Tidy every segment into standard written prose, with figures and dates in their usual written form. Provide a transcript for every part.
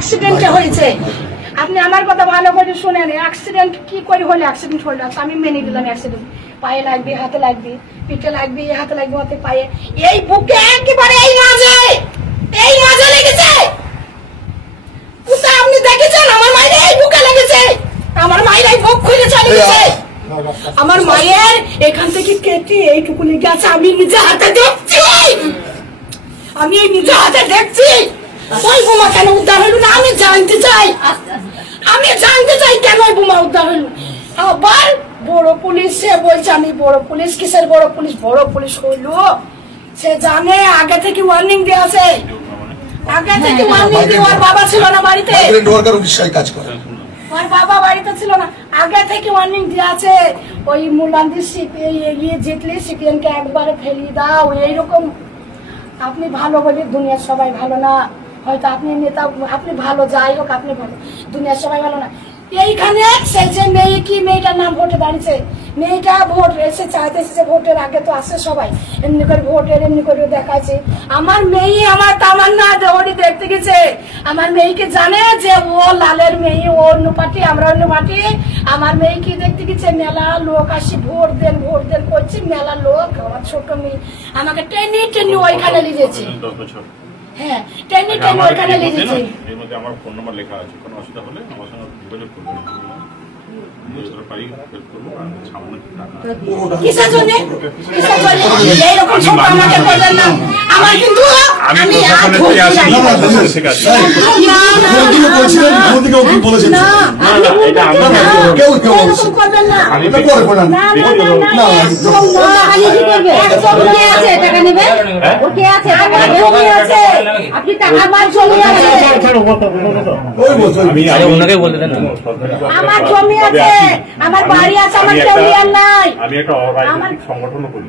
অ্যাক্সিডেন্টে হয়েছে। আপনি আমার কথা ভালো করে শুনেন, অ্যাক্সিডেন্ট কি করে হলে অ্যাক্সিডেন্ট হলো আমি মেনে নিলাম। অ্যাক্সিডেন্ট পায়ে লাগবে, হাতে লাগবে, পিঠে লাগবে, হাতে লাগবে, হাতে পায়ে, এই বুকে একেবারে এই মাঝে লেগেছে। আপনি দেখেছেন আমার মায়ের এই বুকে লেগেছে, আমার মায়ের এই বুক খুলে চলে গেছে। আমার মায়ের এখান থেকে কেটে এইটুকু লেগে আছে, আমি নিজে হাতে দেখছি, ওই বোমা কেন উদ্ধার হলো না আমি জানতে চাই কেন ওই বোমা উদ্ধার হলো। আবার বড় পুলিশ সে বলছে আমি বড় পুলিশ, কিসের বড় পুলিশ হইলো সে জানে, আগে থেকে ওয়ার্নিং দেওয়া আছে, আগে থেকে ওয়ার্নিং দেওয়ার বাবা ছিল না বাড়িতে, কাজ করে ওর বাবা বাড়িতে ছিল না, আগে থেকে ওয়ার্নিং দেওয়া আছে ওই মুলান্দির ইয়ে জিতলে সিপিএনকে একবারে ফেলিয়ে দাও এইরকম। আপনি ভালো বলে দুনিয়ার সবাই ভালো না, হয়তো আপনি নেতা, আপনি ভালো, যাই হোক আপনি ভালো, দুনিয়ার সবাই ভালো না। এইখানে সেই যে মেয়েটার নাম ভোটে দাঁড়িয়েছে, মেয়েটা ভোট এসে চাইতে এসেছে, ভোটের আগে তো আসে সবাই, এমনি করে ভোটের এমনি করে দেখাচ্ছে। আমার মেয়ে আমার তামান্না দেহরি দেখতে গেছে, আমার মেয়েকে জানে যে ও লালের মেয়ে, ও অন্য পার্টি, আমরা অন্য পার্টি। আমার মেয়েকে দেখতে গেছে, মেলা লোক আসি ভোট দেন করছে, মেলা লোক। আমার ছোট মেয়ে আমাকে টেনে ওইখানে লিখেছে, হ্যাঁ টেনে ওইখানে লিখেছে। এর মধ্যে আমার ফোন নাম্বার লেখা আছে, কোনো অসুবিধা হলে আমার সঙ্গে যোগাযোগ করবেন। কিসের জন্য এইরকম ছোট আমাকে করবেন না, আমার কিন্তু আমার জমি আছে, আমার বাড়ি আছে, আমার জমি আর নাই। আমি একটা অরাজনৈতিক সংগঠন করি,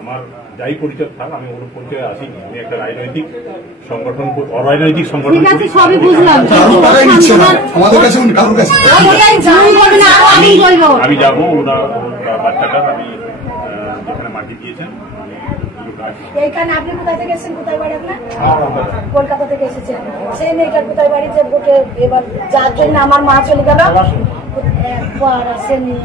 আমার যাই পরিচয় থাক আমি ওর পরিচয়ে আসিনি, আমি একটা রাজনৈতিক সংগঠন, অরাজনৈতিক সংগঠন সবই বুঝলাম, আমি যাবো ওনার বাচ্চাটার, আমি যেখানে মাটি দিয়েছেন এইখানে। আপনি কোথায় থেকে এসেছেন, কোথায় বাড়ি আপনার? কলকাতা থেকে এসেছেন। সেই মেয়েটার কোথায় বাড়ি যে ভোটে এবার যার জন্য আমার মা চলে গেল, একবার আসেনি।